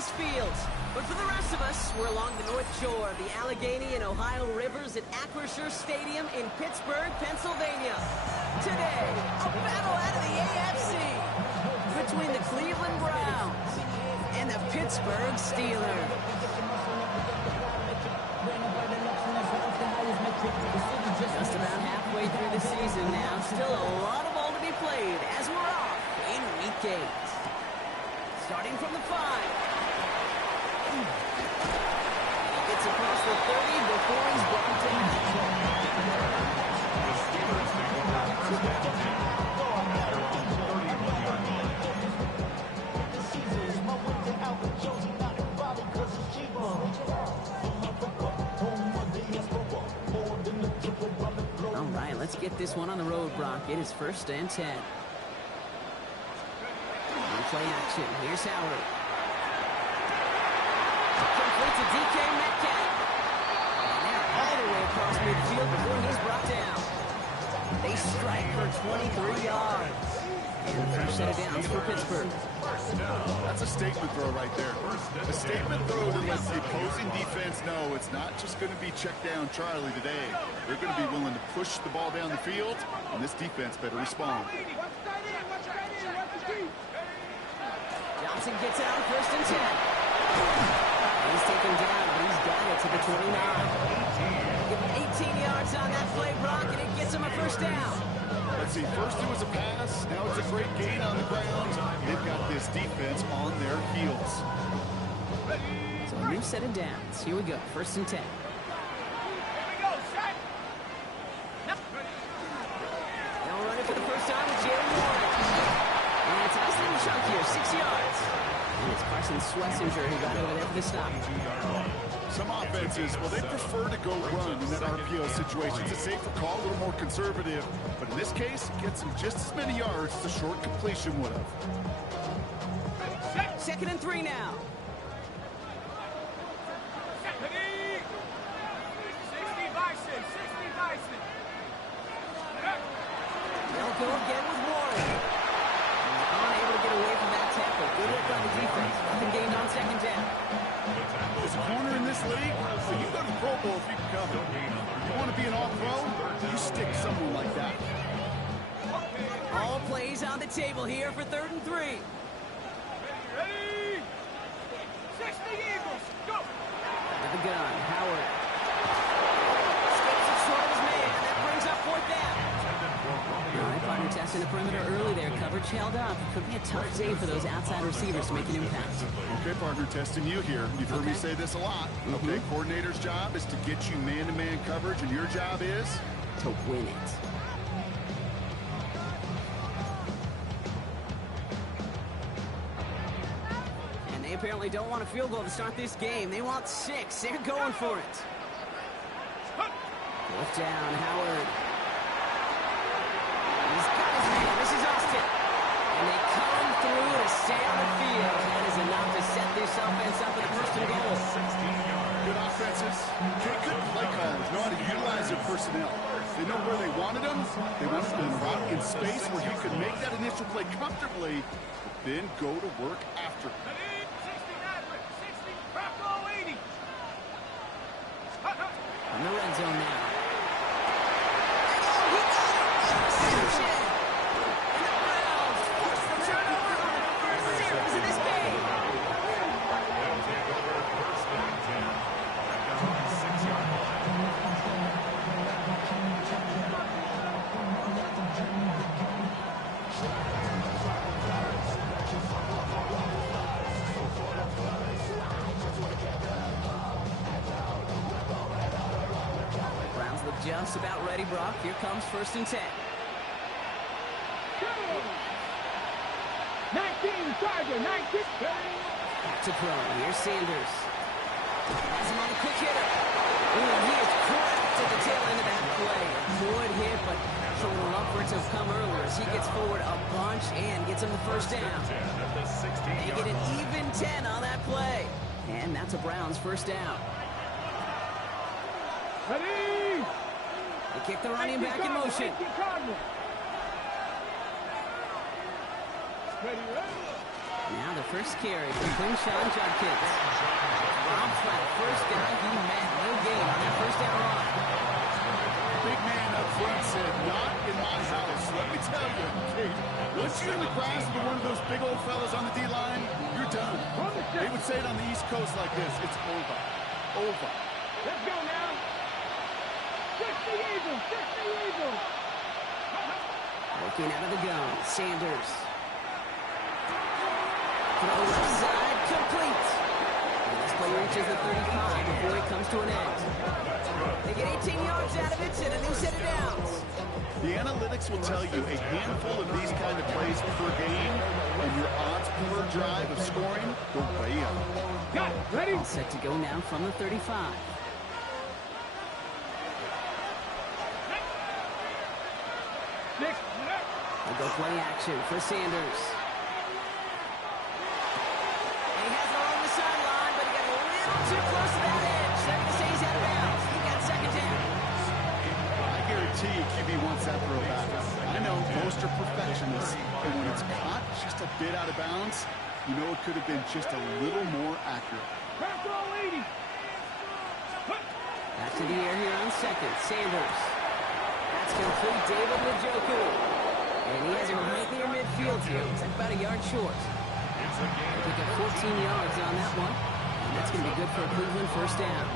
Heinz Field. But for the rest of us, we're along the north shore of the Allegheny and Ohio rivers at Acrisure Stadium in Pittsburgh, Pennsylvania. Today, a battle out of the AFC between the Cleveland Browns and the Pittsburgh Steelers. Just about halfway through the season now, still a lot of ball to be played as we're off in Week 8. Starting from the 5. He gets across the 30 before he's brought down. All right, let's get this one on the road, Brock. It is 1st and 10. Play action. Here's Howard. Complete to DK Metcalf. And they're all the way across midfield before he's brought down. They strike for 23 yards. And the first set of downs for Pittsburgh. That's a statement throw right there. A statement throw that lets the opposing defense know it's not just going to be check down Charlie today. They're going to be willing to push the ball down the field, and this defense better respond. Johnson gets it on 1st and 10. He's taken down, but he's got it to the 29. Give him 18 yards on that play, Brock, and it gets him a 1st down. Let's see, first it was a pass, now it's a great gain on the ground. They've got this defense on their heels. So a new set of downs. Here we go, 1st and 10. They'll run it for the first time with Jalen Warren. And it's a nice little chunk here, 6 yards. And it's Carson Swessinger who got over there for the stop. Some offenses, well, they prefer to go run in that RPO situation. It's a safer call, a little more conservative. But in this case, it gets them just as many yards as a short completion would have. 2nd and 3 now. 60 Bison. They'll go again with Warren. Unable to get away from that tackle. Good work on the defense. Nothing gained on 2nd down. As a corner in this league, so you go to the Pro Bowl if you can cover. You want to be an all-pro, you stick someone like that. All plays on the table here for 3rd and 3. Ready? 60 Eagles, go! With the gun, Howard. Skips it short of his man. That brings up 4th down. All right, partner testing the perimeter early there. Coverage held up. Could be a tough day for those outside receivers to make an impact. Okay, partner, testing you here. You've heard me say this a lot. Okay, coordinator's job is to get you man-to-man coverage, and your job is? To win it. And they apparently don't want a field goal to start this game. They want 6. They're going for it. 4th down, Howard. He's got his man. This is Austin. And they come through to stay on the field. That is enough to set this offense up for the 1st and goal. Good offenses. Good play callers know how to utilize their personnel. They know where they wanted them. They wanted them in space where he could make that initial play comfortably, but then go to work after. 60 Bravo 80. In the red zone now. Just about ready, Brock. Here comes 1st and 10. 19, Tiger, 19. Back to throw. Here's Sanders. Has him on a quick hitter. Ooh, he is cracked at the tail end of that play. Good hit, but showing a love for it to have come earlier as he gets forward a bunch and gets him the 1st down. They get an even 10 on that play. And that's a Browns 1st down. Ready? They kick the running back in motion. Ready, ready. Now the first carry from Quinshawn Judkins. Rob flat, first down, he had no gain on that first down run. Big man up front said, not in my house. Let me tell you, Kate, once you're in the grasp of one of those big old fellas on the D-line, you're done. They would say it on the East Coast like this, it's over. Over. Let's go now. 60 Eagles, 60 Eagles. Working out of the gun, Sanders. Throw left side, complete. And this play reaches the 35 before it comes to an end. They get 18 yards out of it and a new set of downs. The analytics will tell you a handful of these kind of plays per game, and your odds per drive of scoring go way up. Got it. Ready? All set to go now from the 35. Six. They'll go play action for Sanders. And he has it along the sideline, but he got a little too close to that edge. They're going to say he's out of bounds. He got second down. I guarantee you QB wants that throw back. I know most are perfectionists, and when it's caught just a bit out of bounds, you know it could have been just a little more accurate. Back row 80. Back to the air here on second. Sanders. That's complete. David Njoku. And he has it right near midfield here. He's about a yard short. They pick up 14 yards on that one. And that's going to be good for a Cleveland first down.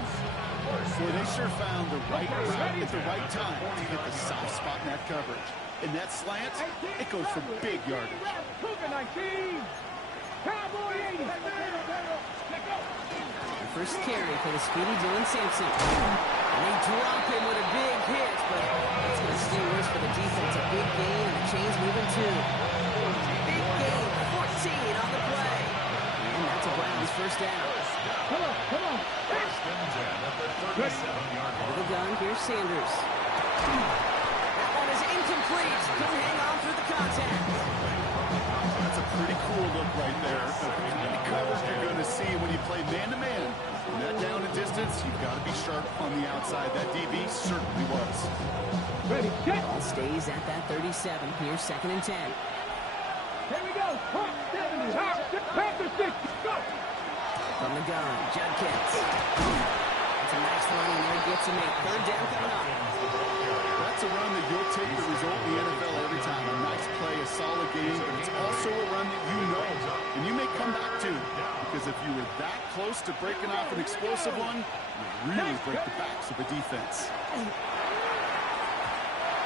Boy, they sure found the right route at the right time to hit the soft spot in that coverage. And that slant, it goes for big yardage. Cougar 19. Cowboy 80. The first carry for the speedy Dylan Sampson. And they drop him with a big hit, but it's going to stay worse for the defense. A big gain, and the chain's moving too. Big gain, 14 on the play. And that's a Browns first down. Come on, come on. Over the gun, here's Sanders. That one is incomplete. Couldn't hang on through the contact. That's a pretty cool look right there. The kind of coverage you're going to see when you play man-to-man. When that down and distance, you've got to be sharp on the outside. That DB certainly was. Ready, get. Ball stays at that 37. Here's second and 10. Here we go. Hawk 70. Hawk, Panther 60. Go. From the gun, Judkins. It's a nice run in there. Gets him a third down coming up. That's a run that you'll take the result in the NFL every time. A nice play, a solid game, but it's also a run that you know and you may come back to. Because if you were that close to breaking off an explosive one, you really break the backs of a defense.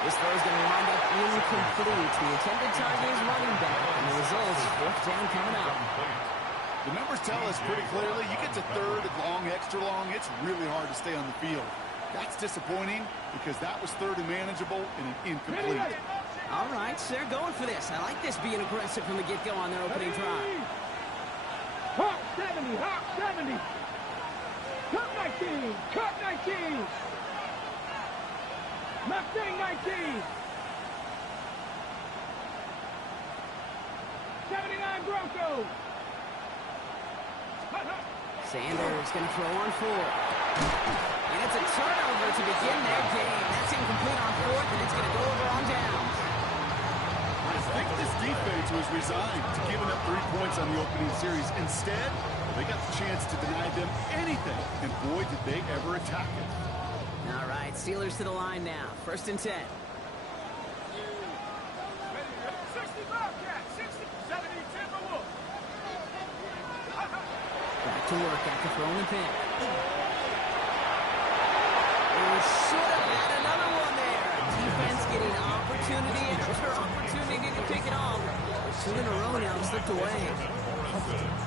This throw is going to wind up incomplete. The intended target is running back, and the result is fourth down coming up. The numbers tell us pretty clearly, you get to third and long, extra long, it's really hard to stay on the field. That's disappointing because that was third and manageable and an incomplete. All right, so they're going for this. I like this being aggressive from the get-go on their opening drive. Hawk 70. Hawk 70. Cut 19. Cut 19. Mustang 19. 79 Broncos. Sanders going to throw on fourth. And it's a turnover to begin their game. That's incomplete on fourth, and it's going to go over on down. I think this defense was resigned to giving up 3 points on the opening series. Instead, they got the chance to deny them anything, and boy, did they ever attack it. All right, Steelers to the line now. First and 10. 60 Bobcat. 60. 70 Timberwolves. Back to work after throwing the pick. And should have had another one there. Defense getting opportunity after opportunity to pick it off. 2 in a row now slipped away.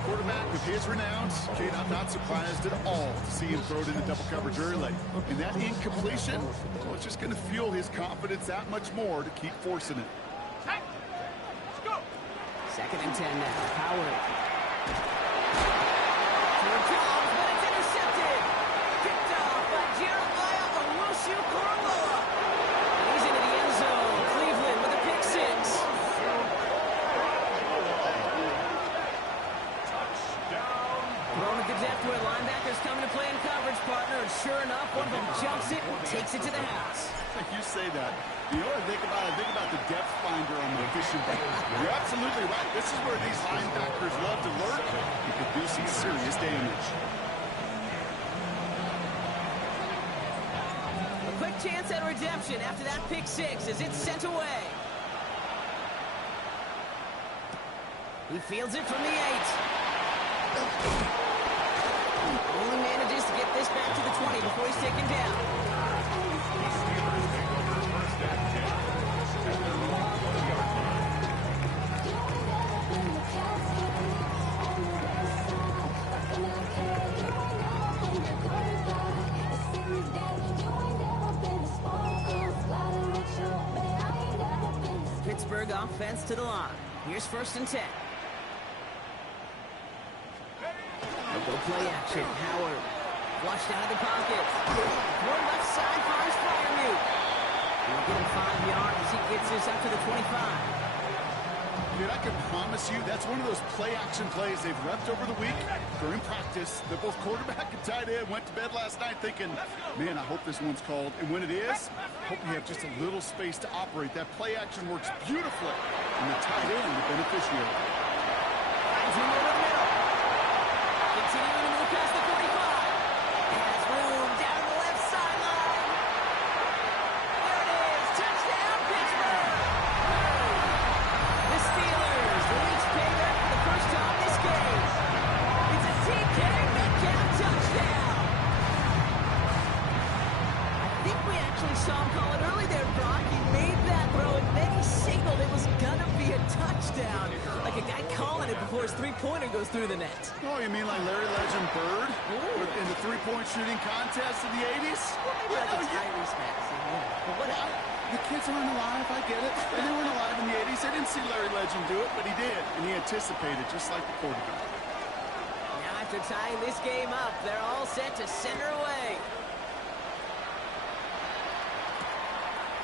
Quarterback with his renounce, Kate, I'm not surprised at all to see him throw it into double coverage early. And that incompletion, well, it's just going to fuel his confidence that much more to keep forcing it. Let's go. Second and 10 now. Howard. Third down, but it's intercepted. Picked off by Jeremiah Owusu-Koramoah. He's into the end zone. Cleveland with a pick six. Throwing at the depth where linebackers coming to play in coverage, partner. And sure enough, one of them jumps it and takes it to the house. You say that. You know what I think about? I think about the depth finder on the fishing boat. You're absolutely right. This is where these linebackers love to lurk. You could do some serious damage. A quick chance at redemption after that pick six as it's sent away. He fields it from the 8. Only manages to get this back to the 20 before he's taken down. Pittsburgh offense to the line. Here's 1st and 10. Go play action. Howard flushed out of the pocket. One left side fires Fryermuth. He'll get him 5 yards as he gets this up to the 25. Dude, I can promise you that's one of those play-action plays they've repped over the week during practice. They're both quarterback and tight end. Went to bed last night thinking, man, I hope this one's called. And when it is, hope you have just a little space to operate. That play-action works beautifully. And the tight end, the beneficiary. Over the middle. Continuing to move past the 45. Has room down the left sideline. There it is. Touchdown, Pittsburgh. The Steelers reach payback for the first time this game. It's a DK Metcalf touchdown. I think we actually saw him call it early there, Brock. He made that throw and then he signaled it was gonna be a touchdown. Like a guy calling it before his three-pointer goes through the net. Oh, you mean like Larry Legend Bird in the three-point shooting contest in the 80s? Well, maybe like a Tyrese Maxey, yeah. But whatever. The kids aren't alive, I get it. They weren't alive in the 80s. They didn't see Larry Legend do it, but he did. And he anticipated, just like the quarterback. Now after tying this game up, they're all set to center away.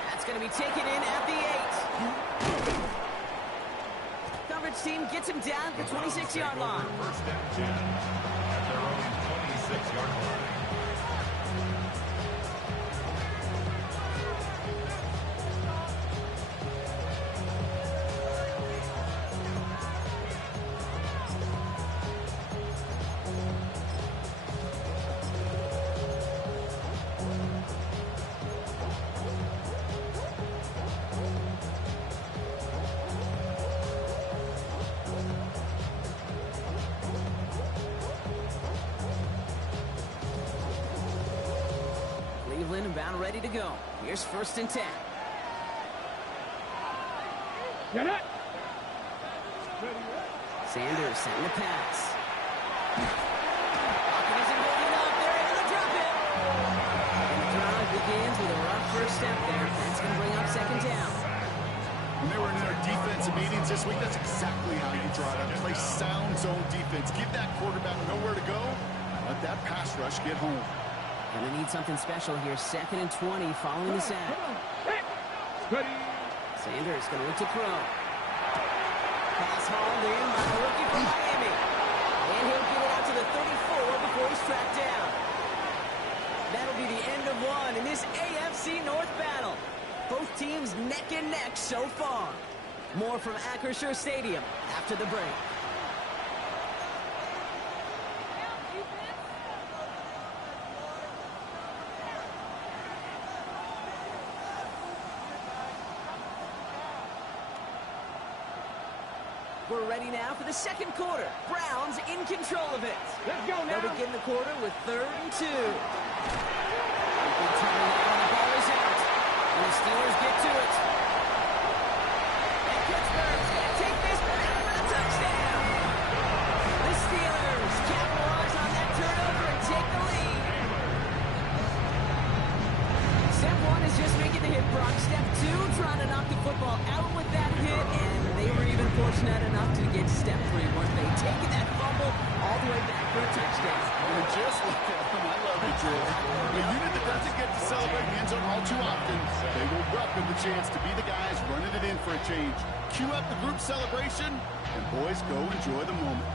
That's going to be taken in at the 8. Coverage team gets him down at the 26-yard line. First and 10 at their own 26-yard line. About ready to go. Here's 1st and 10. Get it. Sanders setting the pass. Pocket isn't holding up. They're able to drop it. And the drive begins with a rough first step there. That's going to bring up 2nd down. When they were in their defensive meetings this week, that's exactly how you draw it up. Play sound zone defense. Give that quarterback nowhere to go. Let that pass rush get home. Gonna need something special here. 2nd and 20 following the sack. Sanders gonna look to throw. Pass hauled in by the rookie from Miami. And he'll get it out to the 34 before he's tracked down. That'll be the end of one in this AFC North battle. Both teams neck and neck so far. More from Acrisure Stadium after the break. We're ready now for the 2nd quarter. Browns in control of it. Let's go now. They'll begin the quarter with 3rd and 2. The ball is out. And the Steelers get to it. And Pittsburgh's going to take this back for the touchdown. The Steelers capitalize on that turnover and take the lead. Step 1 is just making the hit, Brock. Step 2, trying to knock the football out with that hit, and they were even fortunate enough to get step 3, weren't they? Taking that fumble all the way back for a touchdown. And just look at them. I love it, Drew. A unit that doesn't get to celebrate the end zone all too often, they will welcome the chance to be the guys running it in for a change. Cue up the group celebration, and boys, go enjoy the moment.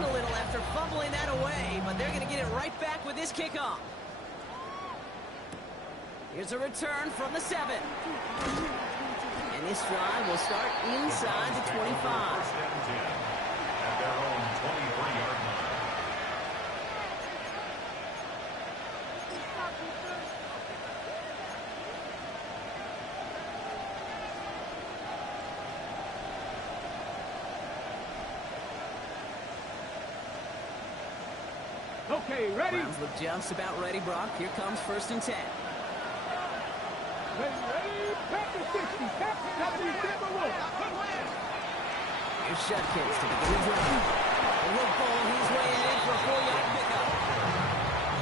limping a little after fumbling that away, but they're going to get it right back with this kickoff. Here's a return from the 7. And this drive will start inside the 25. First and 10 at their own 23-yard line. Okay, ready? Browns look just about ready, Brock. Here comes 1st and 10. Ready? Captain 60. Captain 70. Timber Wolf. Here's Shutkins to begin the drive. And he'll pull his way in for a 4-yard pickup.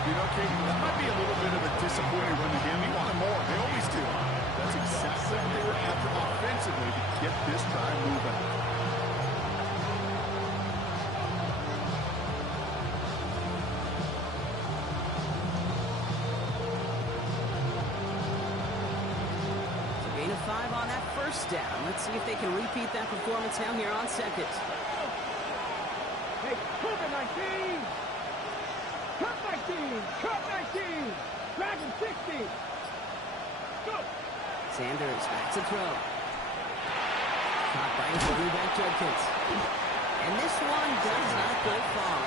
You know, Katie, that might be a little bit of a disappointing run to him. He wanted more. They always do. That's exactly what they were after offensively to get this drive moving. Gain of 5 on that 1st down. Let's see if they can repeat that performance now here on 2nd. Hey, Cougar 19. Cut 19. Cut 19. Dragon 60. Go. Sanders back to throw. Caught by his running back, Judkins. And this one does not go far.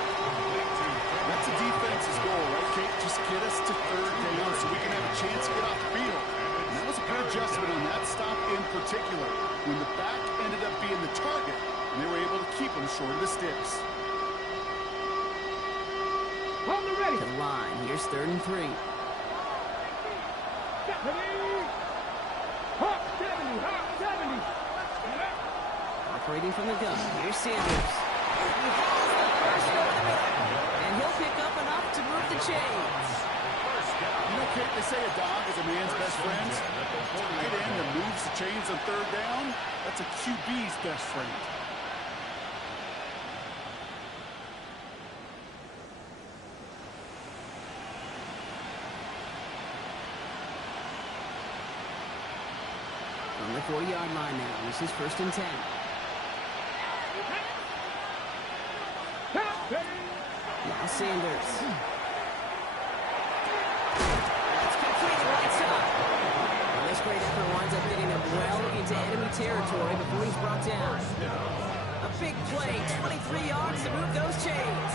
That's a defense's goal, right, Kate? Just get us to 3rd down so we can have a chance to get off the field. And that was a good adjustment on that stop in particular, when the back ended up being the target, and they were able to keep him short of the sticks. Hold the ready. To the line. Here's 3rd and 3. Ready? Hawk 70. Hawk 70. Operating from the gun. Here's Sanders. He has the first over the middle. And he'll pick up enough to move the chains. You know, Kate, they say a dog is a man's best friend. Tight end that moves the chains on 3rd down, that's a QB's best friend. From the 40-yard line now. This is 1st and 10. Now Sanders. That's complete right side. And this great effort winds up getting him well into enemy territory before he's brought down. A big play, 23 yards to move those chains.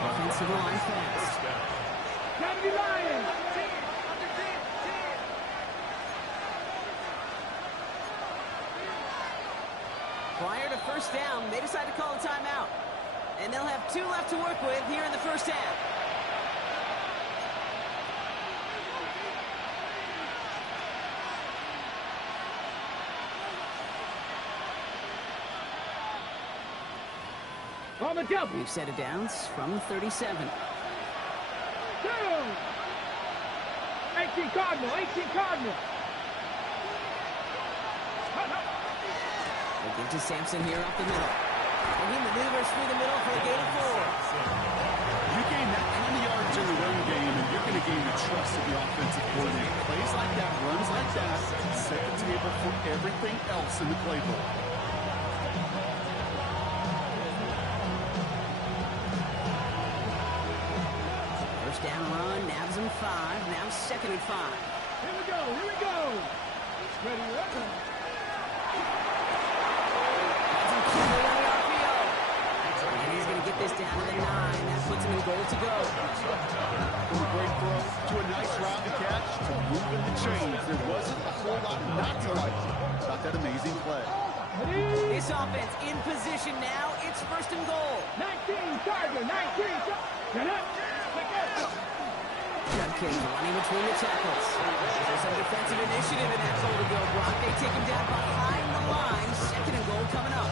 Offensive line fast. 70 Lions. Prior to 1st down, they decide to call a timeout. And they'll have 2 left to work with here in the 1st half. On the double. We've set it downs from 37. Down. 18 Cardinal. 18 Cardinal. They give to Sampson here up the middle. And he maneuvers through the middle for a gain of 4. You gain that kind of yards in the run game, and you're going to gain the trust of the offensive coordinator. Plays like that, runs like that, set the table for everything else in the playbook. First down run, nabs him 5. Now 2nd and 5. Here we go. Here we go. Ready, ready. And he's going to get this down to the 9. That puts him in goal to go. From a great throw to a nice round to catch to moving the chains. There wasn't a whole lot not to like about that amazing play. This offense in position now. It's 1st and goal. 19 Tiger. 19. Judkins running between the tackles. There's some defensive initiative in that goal to go block. They take him down behind the line. 2nd and goal coming up.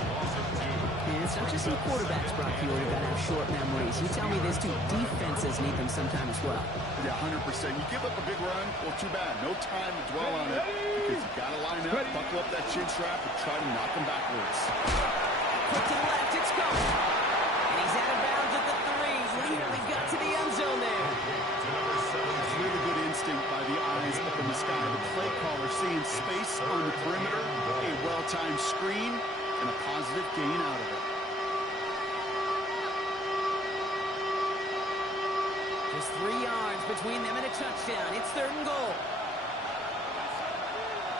And it's not just some quarterbacks, Brock Huey, who got to have short memories. You tell me this too. Defenses need them sometime as well. Yeah, 100%. You give up a big run, well, too bad. No time to dwell on it because you got to line up, buckle up that chin strap, and try to knock them backwards. Quick to the left, it's going. And he's out of bounds at the 3. Nearly got to the end zone there. Really good instinct by the eyes up in the sky. The play caller seeing space on the perimeter, a well-timed screen, and a positive gain out of it. There's 3 yards between them and a touchdown. It's 3rd and goal.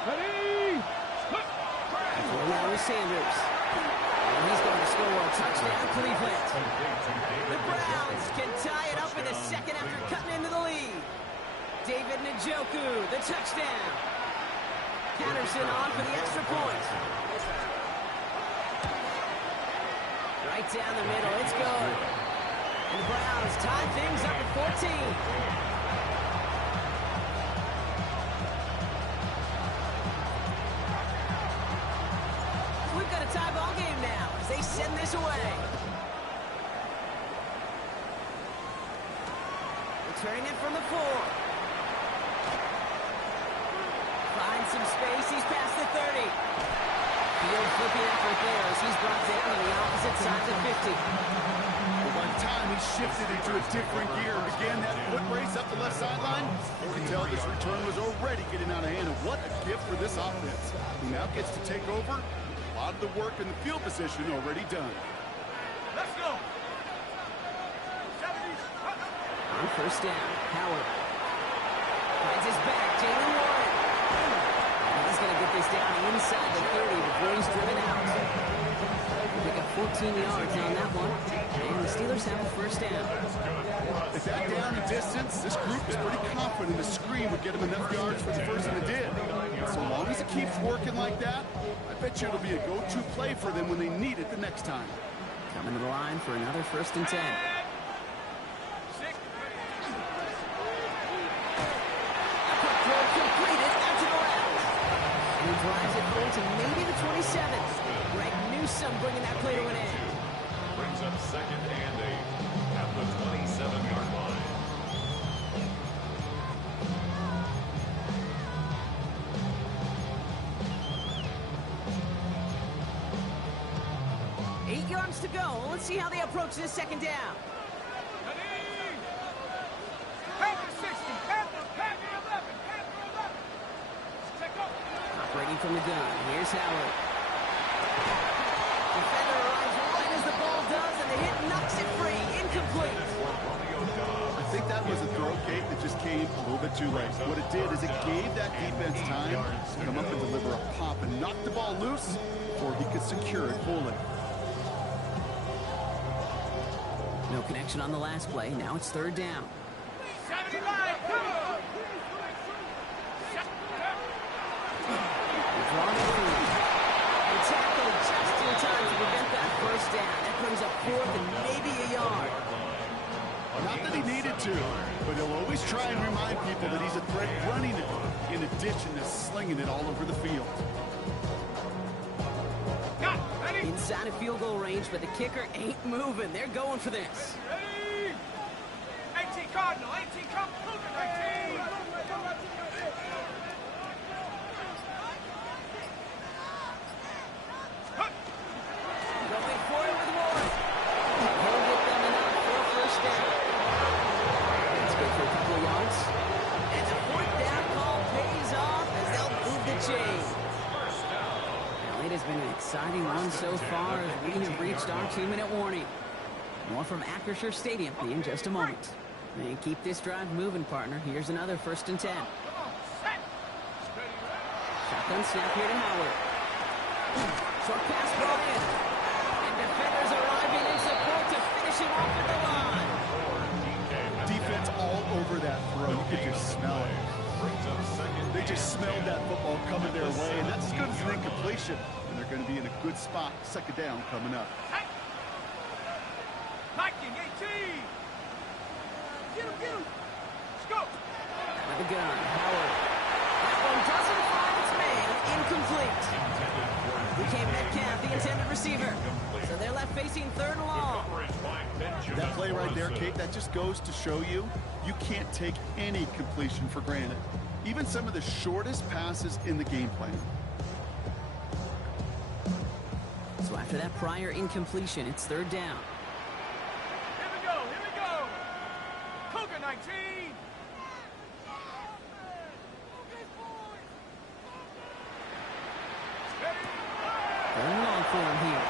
Ready? Now Sanders. And he's going to score a touchdown, Cleveland. The Browns can tie it up in the second after cutting into the lead. David Njoku, the touchdown. Patterson on for the extra point. Right down the middle, it's good. And the Browns tie things up at 14. Tie ball game now as they send this away. Returning it from the 4. Finds some space. He's past the 30. Field flipping effort there as he's brought down on the opposite side of 50. Well, by the time he shifted into a different gear and began that foot race up the left sideline, you can tell this return was already getting out of hand. And what a gift for this offense, who now gets to take over. A lot of the work in the field position already done. Let's go. On 1st down, Howard finds his back, Jalen Warren. And he's going to get this down inside the 30 before he's driven out. Pick up 14 yards on that one, and the Steelers have a 1st down. If that down and distance, this group is pretty confident the screen would get them enough yards for the first and it did. So long as it keeps working like that, I bet you it'll be a go-to play for them when they need it the next time. Coming to the line for another 1st and 10. Completed out to the left. And he drives it forward to maybe the 27. Greg Newsome bringing that play to an end. Brings up 2nd and 8 at the 27-yard line. To go. Let's see how they approach this 2nd down. Operating from the gun. Here's Howard. Defender arrives right as the ball does, and the hit knocks it free. Incomplete. I think that was a throw, Kate, that just came a little bit too late. What it did is it gave that defense time to come up and deliver a pop and knock the ball loose before he could secure it fully. No connection on the last play. Now it's 3rd down. 79, come on! Drawn free. And tackled just in time to prevent that 1st down. That brings up 4th and maybe a yard. Not that he needed to, but he'll always try and remind people that he's a threat running it in addition to slinging it all over the field. Inside of field goal range, but the kicker ain't moving. They're going for this. Ready? 18 Cardinal, 18 come, Cougar 19. Going for it with Warren. He'll get them enough for a 1st down. That's good for a couple of yards. And the 4th down call pays off as they'll move the chains. It has been an exciting one so far as we have reached our 2-minute warning. More from Acrisure Stadium in just a moment. And keep this drive moving, partner. Here's another 1st and 10. Shotgun snap here to Howard. Short pass brought in. And defenders arriving in support to finish it off at the line. Defense all over that throw. You could just smell it. They just smelled that football coming their way, and that's as good as an incompletion. And they're going to be in a good spot. 2nd down coming up. Viking 18. Get him, get him. Let's go. With the gun, Howard. That one doesn't find its man. Incomplete. DK Metcalf, the intended receiver. So they're left facing 3rd and long. That play right there, Kate, that just goes to show you can't take any completion for granted. Even some of the shortest passes in the game plan. So after that prior incompletion, it's 3rd down. Here we go, here we go. Cougar 19. Going long for him here.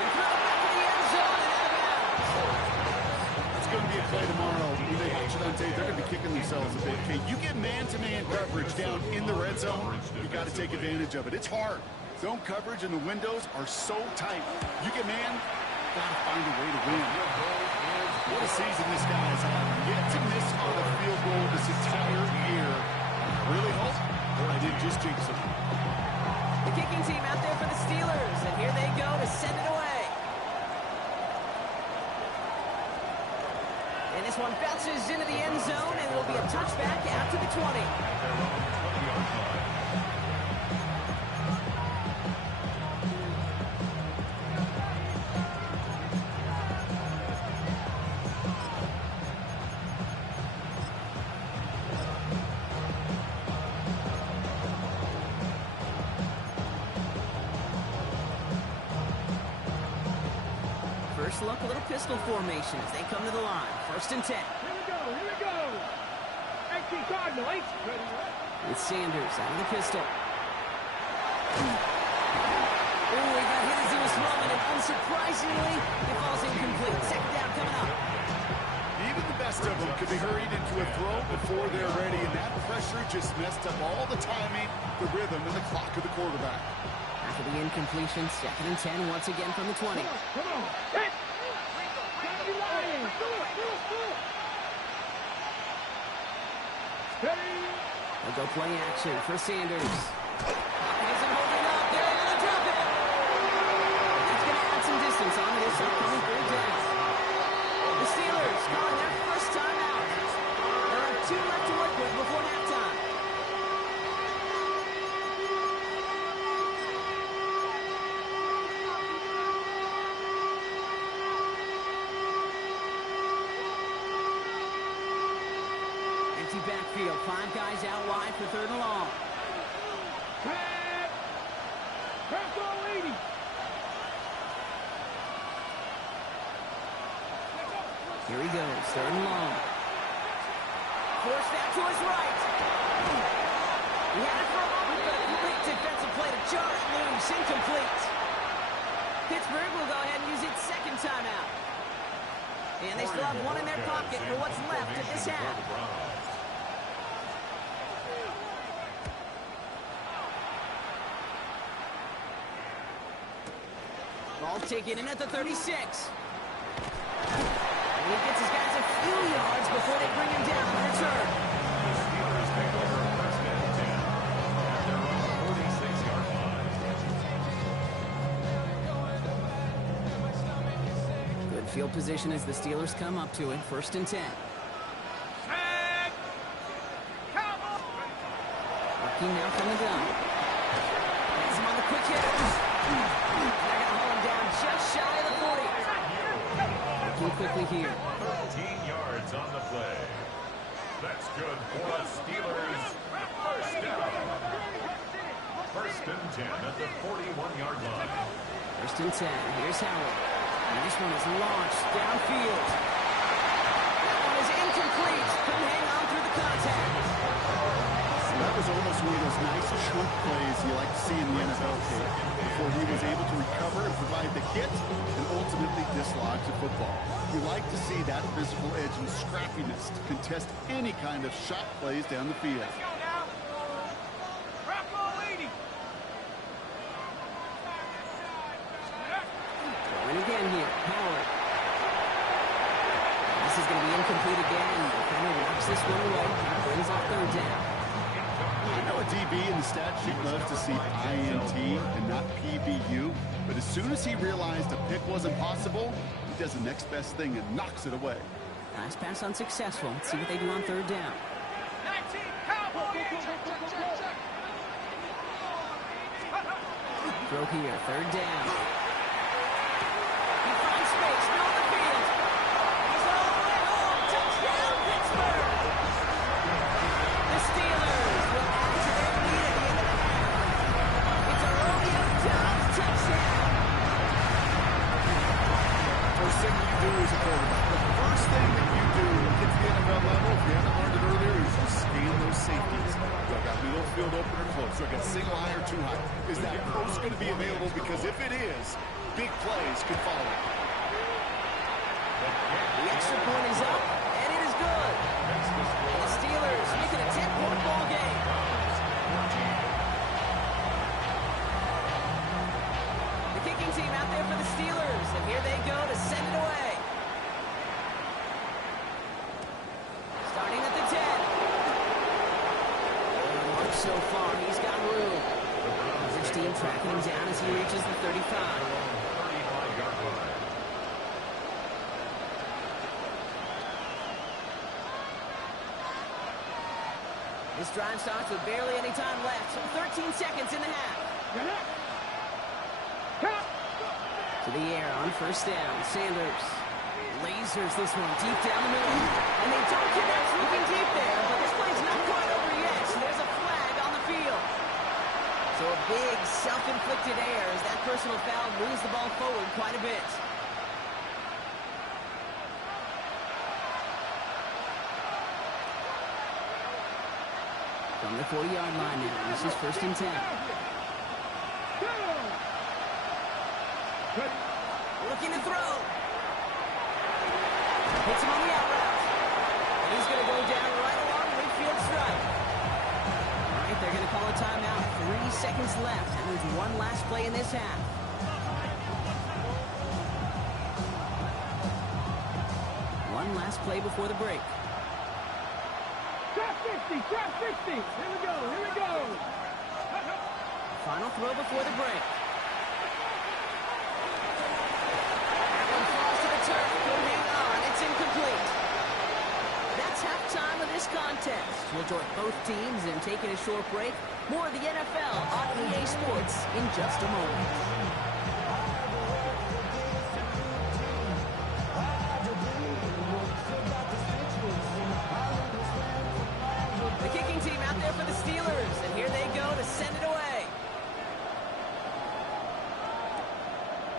And throw it back to the end zone and out of bounds. It's going to be a play to tell you, they're going to be kicking themselves a bit. Okay, you get man-to-man coverage down in the red zone, you got to take advantage of it. It's hard. Zone coverage and the windows are so tight. You get man, got to find a way to win. What a season this guy has had. Yet to miss on a field goal this entire year. I really hope I didn't just jinx him. The kicking team out there for the Steelers, and here they go to send it away. And this one bounces into the end zone, and it'll be a touchback out to the 20. First look, a little pistol formation as they come to the line. 1st and 10. Here we go, here we go. 18 Cardinal, 8. With Sanders out of the pistol. Oh, he got hit as he was throwing, and unsurprisingly, it falls incomplete. 2nd down coming up. Even the best of them could be hurried into a throw before they're ready, and that pressure just messed up all the timing, the rhythm, and the clock of the quarterback. After the incompletion, 2nd and 10 once again from the 20. Come on, hit. Stop you lying. Steady. They'll go play action for Sanders. Isn't holding up. They're able to drop it. That's going to add some distance onto this upcoming 3rd down. The Steelers calling their first time out. They'll have 2 left to work with before halftime. Empty backfield. 5 guys out wide for 3rd and long. Tag. Pass all 80. Here he goes. 3rd and long. Forced back to his right. He had it for a moment, but a great defensive play to jar it loose. Incomplete. Pittsburgh will go ahead and use its 2nd timeout. And they still have 1 in their pocket for what's left of this half. Ball taken in at the 36. And he gets his guys a few yards before they bring him down on the return. The Steelers take over 1st and 10 at their own 46-yard line. Good field position as the Steelers come up to it. 1st and 10. Tag. Cowboy. Working now from the gun. Has him on the quick hit. They're going to hold him down just shy of the 40. Working quickly here. 13 yards on the play. That's good for the Steelers. 1st down. 1st and 10 at the 41-yard line. 1st and 10. Here's Howard. And this one is launched downfield. That one is incomplete. Couldn't hang on through the contact. That was almost one of those nice chunk plays you like to see in the NFL tape before he was able to recover and provide the hit and ultimately dislodge the football. You like to see that physical edge and scrappiness to contest any kind of shot plays down the field. Let's go now. Pass all 80. Throwing again here. Howard. This is going to be incomplete again. The defender knocks this one away. That brings up 3rd down. I know a DB in the stat sheet loves to see INT and not PBU, but as soon as he realized a pick wasn't possible, he does the next best thing and knocks it away. Nice pass unsuccessful. Let's see what they do on 3rd down. 19 Cowboy. Throw here. 3rd down. He finds space. Middle of the field. He's all the way home. Touchdown, Pittsburgh. The Steelers will add to their lead at the end of the half. It's a Romeo Dobbs touchdown. First thing you do as a quarterback, the first thing that you do to get to the NFL level, if you haven't learned it earlier, is you scan those safeties. Do I got middle field open or close? Do I got single high or too high? Is that post going to be available? Because if it is, big plays could follow. The extra point is up, and it is good. And the Steelers make it a 10-point ball game. The kicking team out there for the Steelers, and here they go to send it away. Starting at the 10. Mark so far, he's got room. Average team tracking him down as he reaches the 35. 35-yard line. This drive starts with barely any time left. 13 seconds in the half. To the air on first down. Sanders lasers this one deep down the middle. And they don't get that sweeping deep there, but this play's not quite over yet. So there's a flag on the field. So a big self-inflicted error as that personal foul moves the ball forward quite a bit. From the 40-yard line now, this is first and 10. Looking to throw. Hits him on the out route. And he's going to go down right along midfield stripe. All right, they're going to call a timeout. 3 seconds left, and there's one last play in this half. One last play before the break. Trap 50, trap 50. Here we go, here we go. Final throw before the break. That one falls to the turf. Couldn't hang on. It's incomplete. That's halftime of this contest. We'll join both teams in taking a short break. More of the NFL on EA Sports in just a moment. Team out there for the Steelers, and here they go to send it away.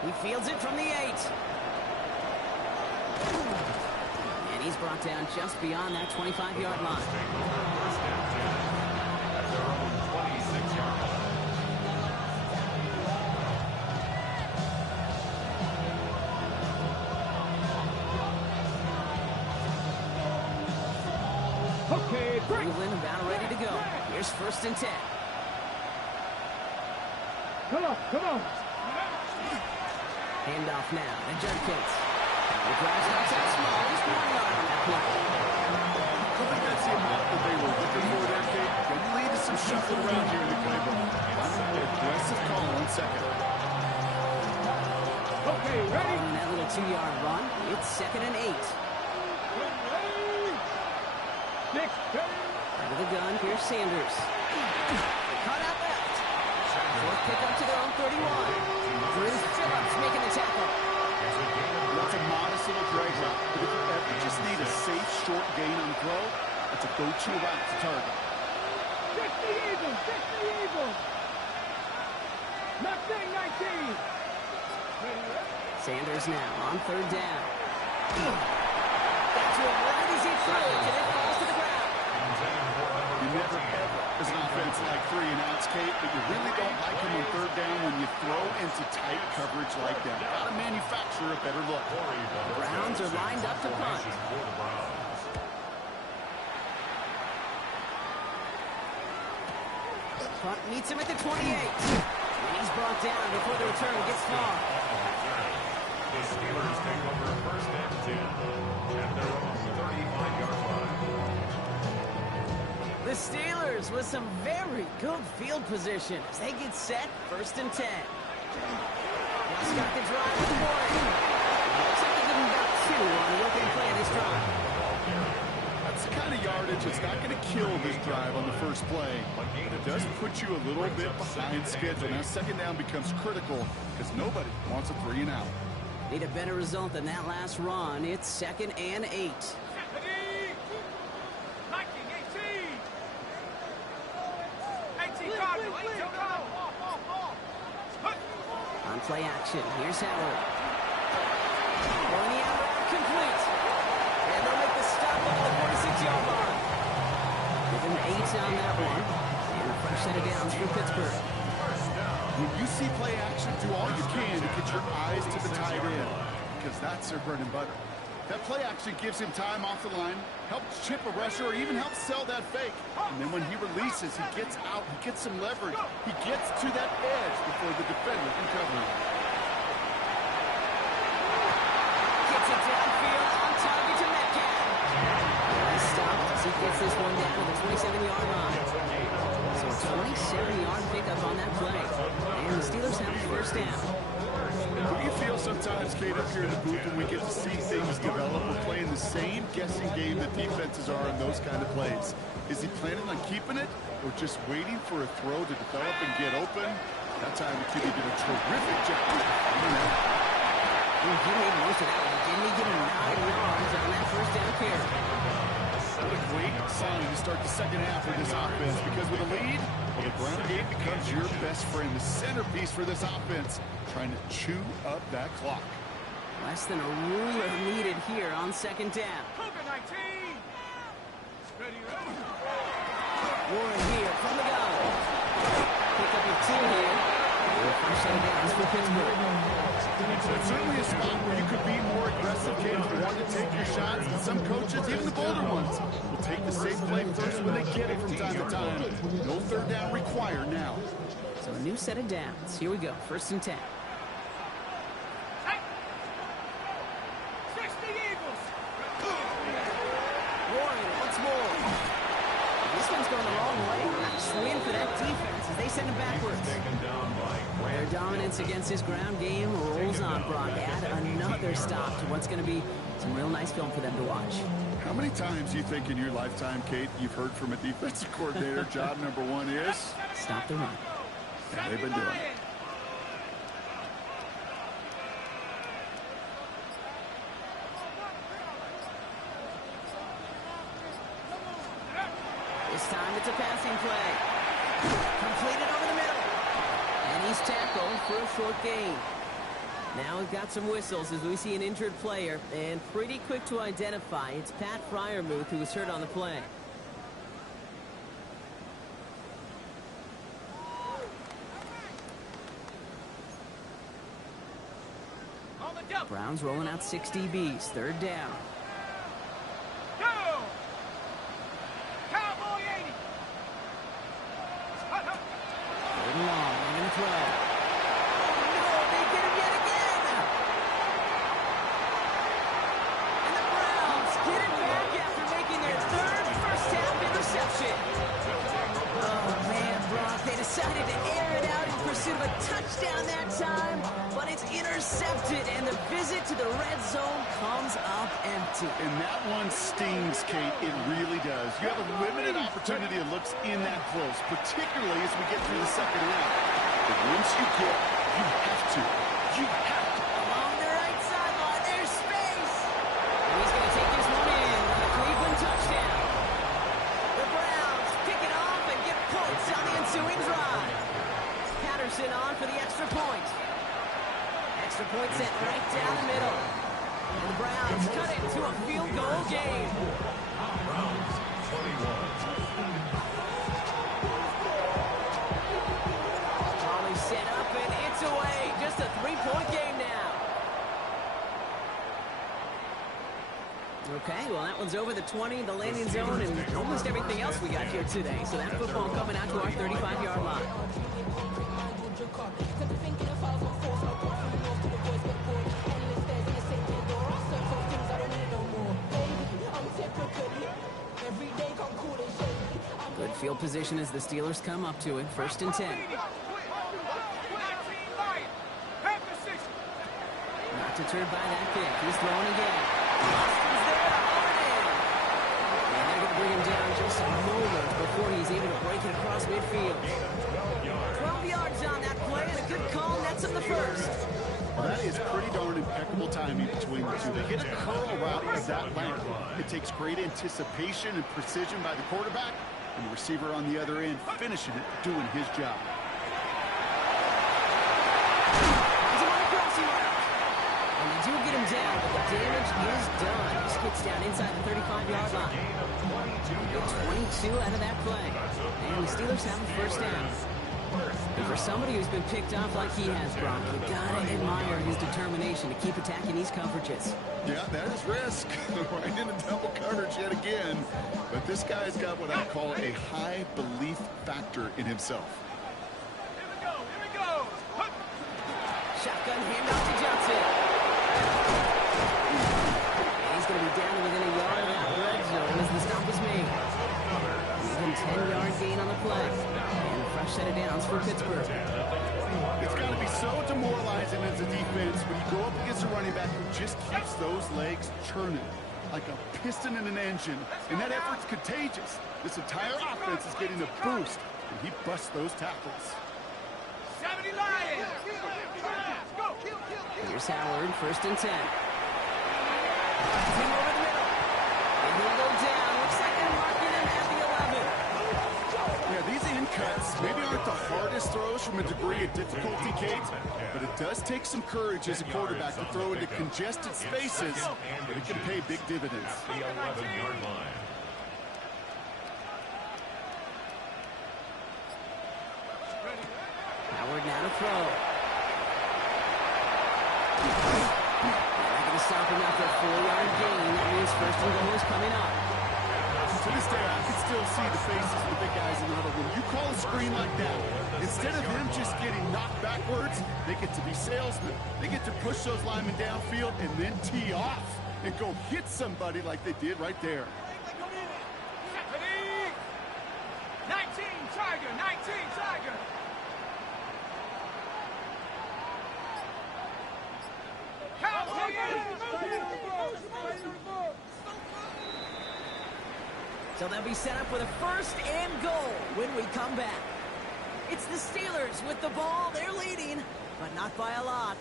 He fields it from the 8. And he's brought down just beyond that 25-yard line. At their own 26-yard line. Okay, break. Cleveland about ready to go. Here's first and 10. Come on, come on. Handoff now to Judkins. The drive starts out small, just 1 yard on that play. I think that's the amount that they were looking for there, Kate. Going to lead to some shuffling around here in the playbook. Aggressive call on second. Okay, ready? On that little 2-yard run, it's second and 8. Six, Out of the gun, here's Sanders. Cut out left. Fourth pick up to their own 31. Drew Phillips making the tackle. That's a modest little drag route. But if you ever just need a safe, short gain on throw, that's a go-to route to target. 60 Eagles, 60 Eagles. 19. Sanders now on third down. That's what right as he threw it, and it falls to the ground. You never ever, as an offense, like 3 and outs, Kate, but you really don't like them on third down when you throw into tight coverage like that. Got to manufacture a better look. The Browns are lined up to punt. Punt meets him at the 28. And he's brought down before the return gets far. The Steelers take over first and 10 at their own 35-yard line. The Steelers with some very good field position as they get set, first and 10. Just got the drive with the boy. Looks like they give him about 2 on the opening play of this drive. That's the kind of yardage that's not going to kill this drive on the first play. But it does put you a little bit behind schedule. Now second down becomes critical because nobody wants a 3 and out. Need a better result than that last run. It's second and 8. 19, 18. On play action, here's Howard. Going the out route, complete. And they'll make the stop on the 46-yard line. Give him 8 on that one. And a fresh set of downs for Pittsburgh. When you see play action, do all you can to get your eyes to the tight end because that's their bread and butter. That play actually gives him time off the line, helps chip a rusher, or even helps sell that fake. And then when he releases, he gets out, he gets some leverage. He gets to that edge before the defender can cover him. Gets it downfield on target to Metcalf. Nice stop as he gets this one down to the 27-yard line. So a 27-yard pickup on that play. And the Steelers have a first down. What do you feel sometimes, Kate, up here in the booth when we get to see things develop? We're playing the same guessing game that defenses are in those kind of plays. Is he planning on keeping it or just waiting for a throw to develop and get open? That time the QB did a terrific job. He made most of that one. Didn't he get him 9 yards on that first down carry? What a great sign to start the second half of this offense, because with a lead, well, the ground game becomes your best friend, the centerpiece for this offense, trying to chew up that clock. Less than a ruler needed here on second down. Cougar 19. Ready, ready. Warren here from the gun. Pick up your 2 here. First set of downs for Pittsburgh. It's certainly a spot where you could be more aggressive, Kate, if you want to take your shots. And some coaches, even the bolder ones, will take the safe play first when they get it from time to time. No third down required now. So a new set of downs. Here we go. First and 10. 60 Eagles. Warren once more. This one's going the wrong way. Nice win for that defense as they send him backwards. Their dominance against his ground game rolls on, Brock. Add another stop to what's going to be some real nice film for them to watch. How many times do you think in your lifetime, Kate, you've heard from a defensive coordinator, job number 1 is? Stop the run. And they've been doing it. This time it's a passing play. Completed over the middle. And he's tackled for a short gain. Now we've got some whistles as we see an injured player, and pretty quick to identify. It's Pat Freiermuth who was hurt on the play. Browns rolling out 6 DBs. Third down. Go! Cowboy 80. Third and long. They're going to throw. No, they get him yet again. And the Browns get it back after making their third first-half interception. Oh, man, Brock. They decided to air it out in pursuit of a touchdown that time, but it's intercepted, and the visit to the red zone comes up empty. And that one stings, Kate. It really does. You have a limited opportunity that looks in that close, particularly as we get through the second half. But once you get, you have to. You have to. Along the right sideline, there's space. And he's going to take this one in with a Cleveland touchdown. The Browns pick it off and get points on the ensuing drive. Patterson on for the extra point. Extra point set right down the middle. And the Browns cut it to a field goal game. Browns 21. Volley set up and it's away. Just a 3-point game now. Okay, well that one's over the 20, the landing zone, and almost everything else we got here today. So that football coming out to our 35-yard line. Good field position as the Steelers come up to it. First and 10. Not deterred by that pick. He's throwing again. Austin's there to hold it. And they're going to bring him down just a moment before he's able to break it across midfield. 12 yards on that play, and a good call nets him the first. Well, that is pretty darn impeccable timing between the two. They hit a curl route of that length. It takes great anticipation and precision by the quarterback, and the receiver on the other end finishing it, doing his job. He's on a crossing route. And they do get him down, but the damage is done. He skips down inside the 35-yard line. 22 out of that play. And the Steelers have a first down. And for somebody who's been picked off like he has, Brock, you gotta admire his determination to keep attacking these coverages. Yeah, that is risk. Right in a double coverage yet again. But this guy's got what I call a high belief factor in himself. Here we go. Shotgun handoff to Johnson. And he's going to be down to within a yard of that red zone as the stop is made. Even 10-yard gain on the play. And a fresh set of downs for Pittsburgh. It's got to be so demoralizing as a defense when you go up against a running back who just keeps those legs churning like a piston in an engine, and that effort's contagious. This entire offense is getting a boost, and he busts those tackles. 70 Lions. Go. Here's Howard, 1st and 10. Team over the middle. And he'll go down. Looks like they're marking him at the 11. Yeah, these in cuts maybe aren't the hardest throws from a degree of difficulty, Kate, but it does take some courage as a quarterback to throw into congested spaces, but it can pay big dividends. The 11-yard line. Howard now to throw. Not going to stop him after a 4-yard gain. That means 1st and goal is coming up. To this day, I can still see the faces of the big guys in the huddle. When you call a screen like that, instead of them just getting knocked backwards, they get to be salesmen. They get to push those linemen downfield and then tee off and go hit somebody like they did right there. 19 Tiger. So they'll be set up with a 1st and goal when we come back. It's the Steelers with the ball. They're leading, but not by a lot.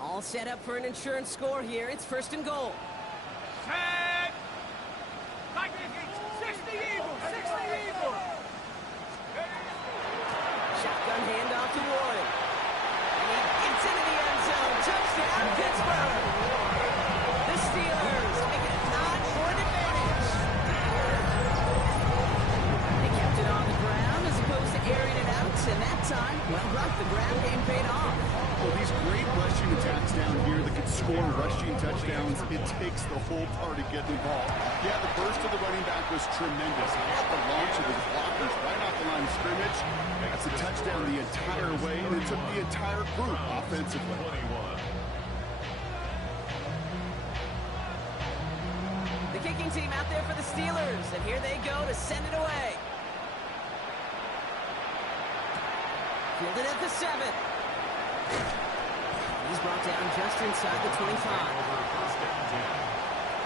All set up for an insurance score here. It's 1st and goal. Set. 60 Eagles. Shotgun handoff to Ward. And he gets into the end zone. Touchdown, Pittsburgh. The Steelers make it a 9-point advantage. They kept it on the ground as opposed to airing it out. And that time, well, Brock, the ground game paid off. Well, these great rushing attacks down here that can score rushing touchdowns, it takes the whole party getting involved. Yeah, the burst of the running back was tremendous. He had the launch of his blockers right off the line of scrimmage. That's a touchdown the entire way, and it took the entire group offensively. The kicking team out there for the Steelers, and here they go to send it away. Fielded at the 7. He's brought down just inside the 25.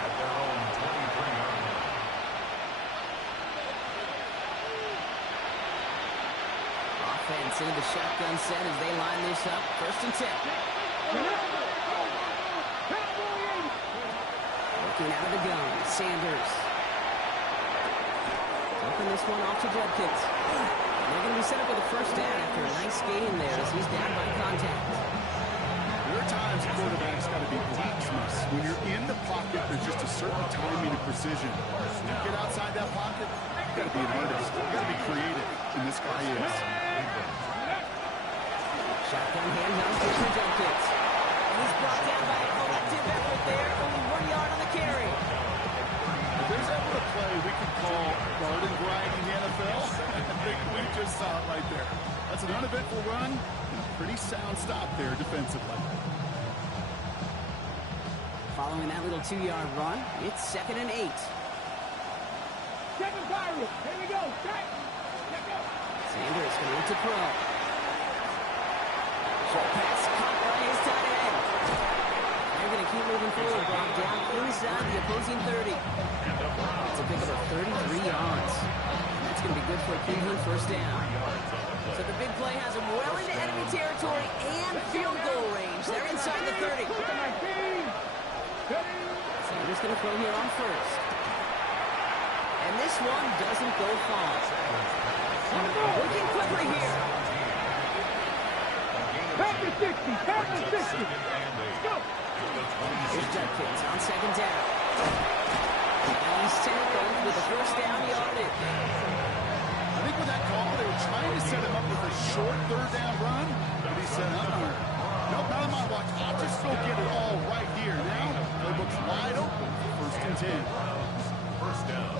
At their own 23-yard line. Offense into the shotgun set as they line this up. 1st and 10. Looking out of the gun, Sanders. Open this one off to Judkins. They're going to be set up with a 1st down after a nice gain there as he's down by contact. There are times quarterbacks got to be blacksmiths. When you're in the pocket, there's just a certain timing and precision. When you get outside that pocket, you got to be an artist. You got to be creative, and this guy is. Shotgun handoff to Judkins. And he's brought down by a collective effort there. Only 1 yard on the carry. If there's ever a play we could call garden grind in the NFL, I think we just saw it right there. That's an uneventful run and a pretty sound stop there defensively. Following that little 2-yard run, it's 2nd and 8. Second Pyro. Here we go. Sanders going to throw. Short pass caught by his tight end. They're going to keep moving forward, Brock, down inside the opposing 30. It's a pick up of 33 yards. And that's going to be good for a Cleveland 1st down. So the big play has them well into enemy territory and field goal range. They're inside the 30. Sanders going to throw here on 1st. And this one doesn't go far. Working quickly here. A gain Pass the 60. Pass the 60. Go. Here's Judkins on second down. And he's tackled with the first down yardage. I think with that call, they were trying to set him up with a short third down run, but he said, nope, not on my watch. I'll just go get it all right here. Now, playbook's wide open for first and 10. First down.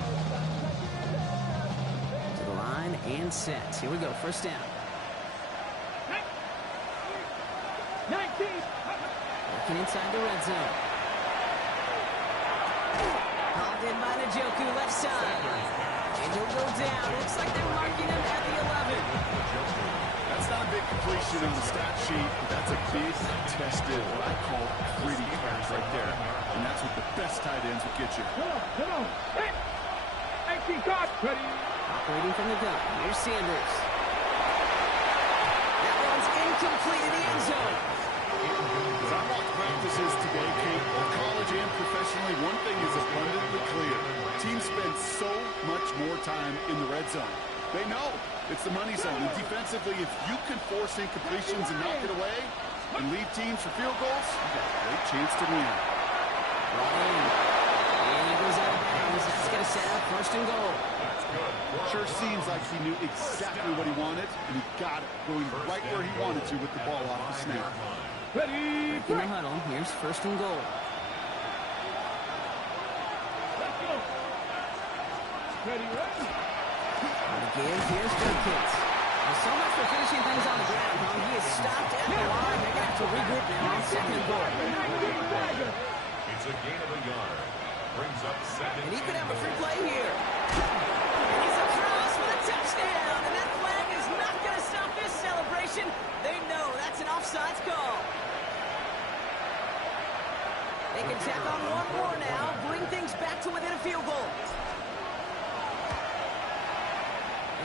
To the line and set. Here we go, first down. 19. Working inside the red zone. Called in by Njoku, left side. And he'll go down. Looks like they're marking him at the 11. That's not a big completion on the stat sheet, but that's a big, tested, what I call gritty pass right there. And that's what the best tight ends will get you. Come on. Hey. 19 caught. Ready. Operating from the gun. Here's Sanders. That one's incomplete in the end zone. As I watch practices today, Kate, both college and professionally, one thing is abundantly clear. Teams spend so much more time in the red zone. They know it's the money zone. And defensively, if you can force incompletions and knock it away and lead teams for field goals, you got a great chance to win. Brought in. And he goes out of bounds. That's going to set up first and goal. Sure seems like he knew exactly what he wanted, and he got it, going right where he wanted to with the ball off the snap. Ready. In the huddle, here's first and goal. Let's go. Ready. On the give, here's Judkins. Well, so much for finishing things on the ground, huh? He is stopped at the line. They're going to have to regroup now on second and goal. It's a gain of a yard. Brings up second. And he could have a free play here. And he's across for the touchdown. And that flag is not going to stop this celebration. They know that's an offsides call. They can tack on one more now, bring things back to within a field goal.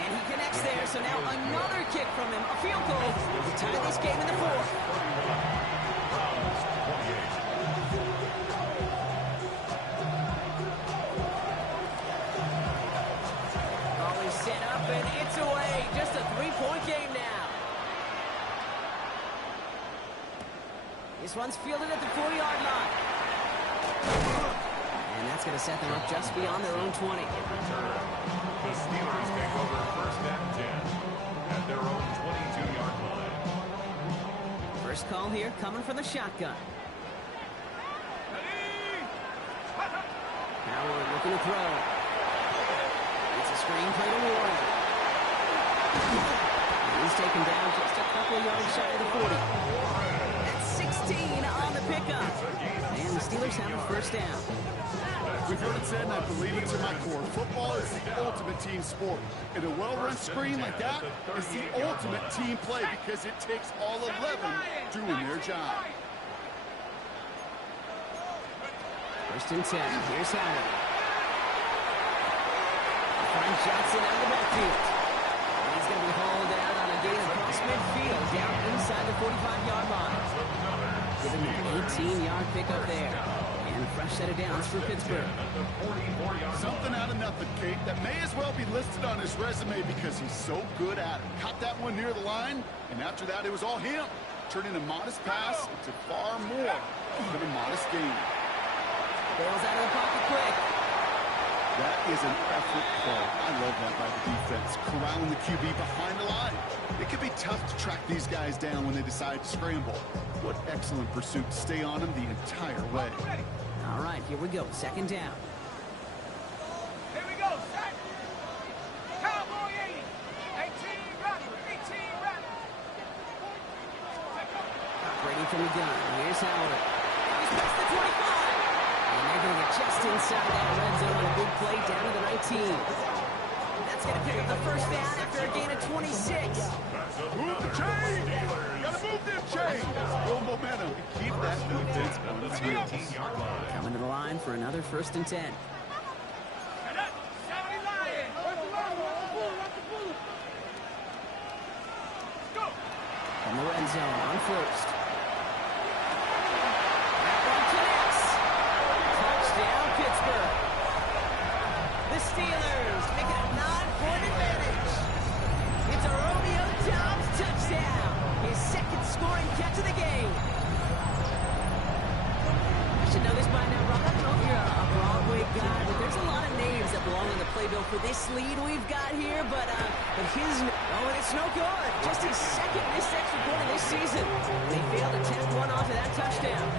And he connects there, so now another kick from him, a field goal to tie this game in the fourth. Always set up, and it's away. Just a three-point game now. This one's fielded at the 40-yard line. And that's going to set them up just beyond their own 20. The Steelers take over first and 10 at their own 22-yard line. First call here coming from the shotgun. Howard looking to throw. It's a screen play to Warren. He's taken down just a couple of yards shy of the 40. That's 16 on the pickup. And the Steelers have a first down. We've heard it said, and I believe it to my core, football is the ultimate team sport. And a well-run screen like that is the ultimate team play because it takes all 11 doing their job. First and 10. Here's Howard. Finds Johnson out of the backfield. And he's going to be hauled out on a gain across midfield down inside the 45-yard line. Giving him an 18-yard pickup there. And a fresh set of downs for Pittsburgh. Something out of nothing, Kate, that may as well be listed on his resume because he's so good at it. Caught that one near the line, and after that, it was all him. Turning a modest pass into far more than a modest gain. Bails out of the pocket quick. That is an effort play. I love that by the defense. Corralling the QB behind the line. It can be tough to track these guys down when they decide to scramble. What excellent pursuit to stay on them the entire way. All right, here we go. Second down. Here we go, set. Cowboy 80. 18 run. 18 run. Operating from the gun. Here's Howard. He's past the 25. And they're going to get just inside that red zone on a big play down to the 19. That's going to pick up the first down after a gain of 26. Move the chain! Gotta move them chains! Build momentum. Keep that defense on its heels. Coming to the line for another first and 10. From the red zone on first. That one connects. Touchdown, Pittsburgh. The Steelers make it a 9-point advantage. It's a Romeo Doubs touchdown. His second scoring this lead we've got here, but his... Oh, and it's no good. Just his second missed extra point of this season. They failed to tap one onto that touchdown.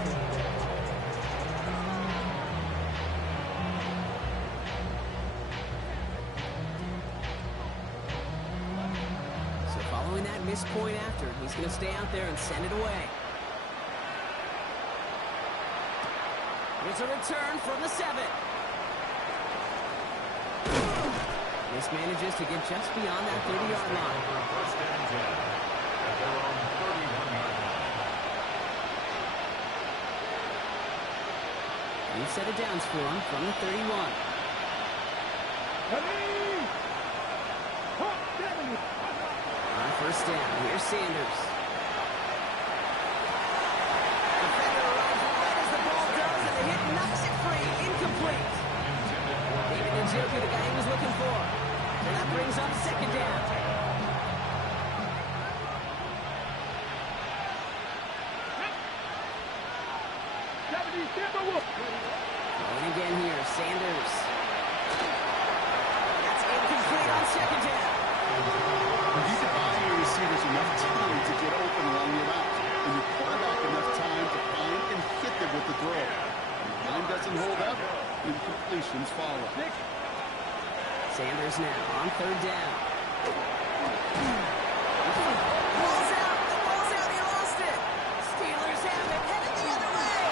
So following that missed point after, he's going to stay out there and send it away. Here's a return from the 7. Manages to get just beyond that 30-yard line. First and 10 at their own 31-yard line. New set of downs for him from the 31. On first down, here's Sanders. Defender arrives right as the ball does, and the hit knocks it free. Incomplete. David Njoku, the guy he was looking for. And that brings up second down. Going again here, Sanders. That's incomplete on second down. You need to buy your receivers enough time to get open along your route, and your quarterback enough time to find and hit them with the throw. When the time doesn't hold up, incompletions follow. Sanders now on third down. Ball's out. The ball's out. He lost it. Steelers have it. Headed the other way.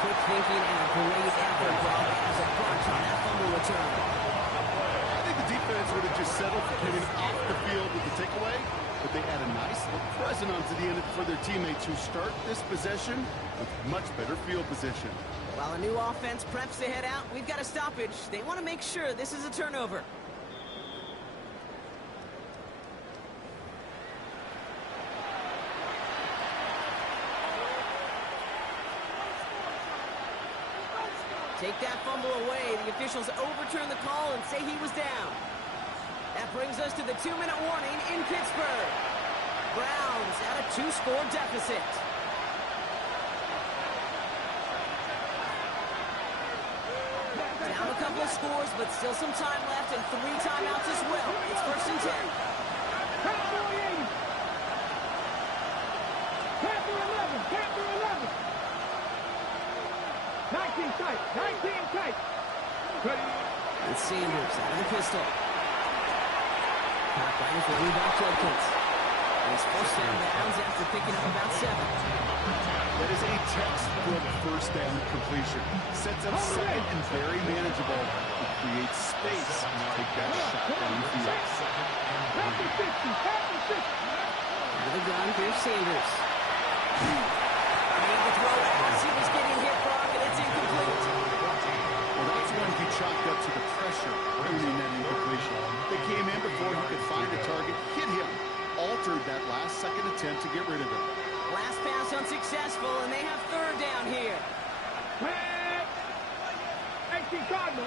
Quick thinking and a great effort as a bunch on that fumble return. I think the defense would have just settled for getting off the field with the takeaway, but they add a nice little present onto the end for their teammates who start this possession with much better field position. While a new offense preps to head out, we've got a stoppage. They want to make sure this is a turnover. Take that fumble away. The officials overturn the call and say he was down. That brings us to the 2-minute warning in Pittsburgh. Browns at a 2-score deficit. Down a couple of scores, but still some time left and 3 timeouts as well. It's first and 10. Panther 11. 19 tight. And Sanders out of the pistol. Caught by his running back Judkins. He's first down bounds after picking up about 7. That is a textbook first down completion. Sets up second and very manageable. It creates space to take that shot downfield. Out of the gun, here's Sanders. Made the throw as he was getting hit, Brock, and it's incomplete. Well, that's when he chalked up to the pressure earning that incompletion. They came in before he could find the target, hit him, altered that last-second attempt to get rid of it. Last pass unsuccessful, and they have third down here. 18 Cardinal.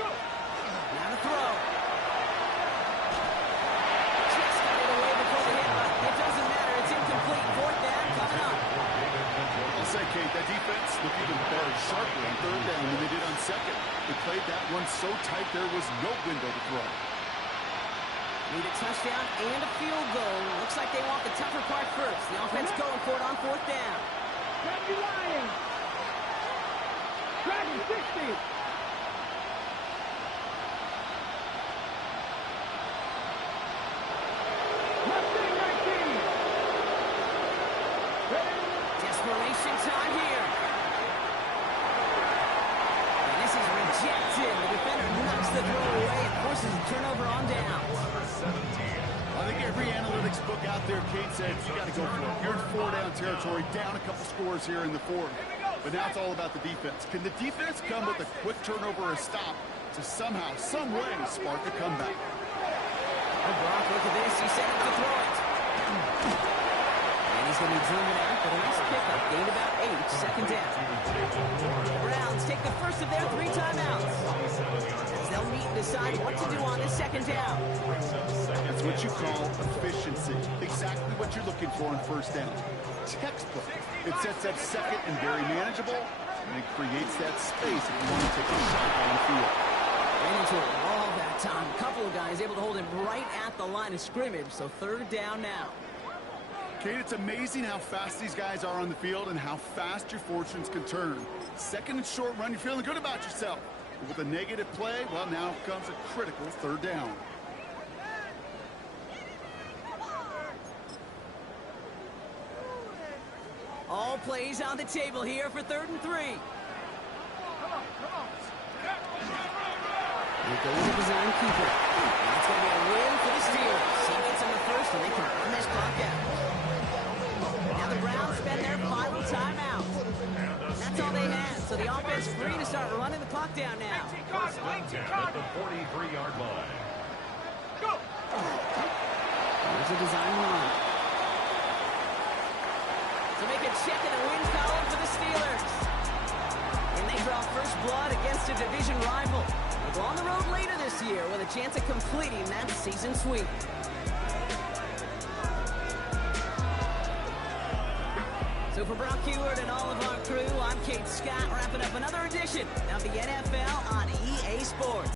Go. Now to throw. Just got it away before the hit, but it doesn't matter. It's incomplete. Fourth down coming up. I'll say, Kate, that defense looked even better sharply on third down than they did on second. They played that one so tight there was no window to throw. Need a touchdown and a field goal. Looks like they want the tougher part first. The offense going for it on fourth down. Dragon Lions. Dragon 60. Desperation time here. And this is rejected. The defender knocks the throw away and forces a turnover on down. I think every analytics book out there, Kate, said you got to go for it. You're in 4-down territory, down a couple scores here in the fourth. But now it's all about the defense. Can the defense come with a quick turnover or a stop to somehow, some way, spark a comeback? Oh, Brock, look at this. He set up to throw it. And he's going to be zooming out, but a nice pickup. Gained about 8, second down. The Browns take the first of their 3 timeouts. As they'll meet and decide what to do on this second down. That's what you call efficiency. Exactly what you're looking for in first down. Textbook. It sets up second and very manageable. And it creates that space if you want to take a shot downfield. Ran into a wall that time. A couple of guys able to hold him right at the line of scrimmage, so third down now. Kate, it's amazing how fast these guys are on the field and how fast your fortunes can turn. Second and short run, you're feeling good about yourself. But with a negative play, well, now comes a critical third down. All plays on the table here for 3rd and 3. Here goes the design keeper. That's going to be a win for the Steelers. He gets him the first, and they can run this clock out. Now the Browns spend their final timeout. That's all they had, so the offense free to start running the clock down now. First and 10 at the 43-yard line. Go! Here's a design run. To make a check in the win column for the Steelers. And they draw first blood against a division rival. They'll go on the road later this year with a chance of completing that season sweep. So for Brock Heward and all of our crew, I'm Kate Scott, wrapping up another edition of the NFL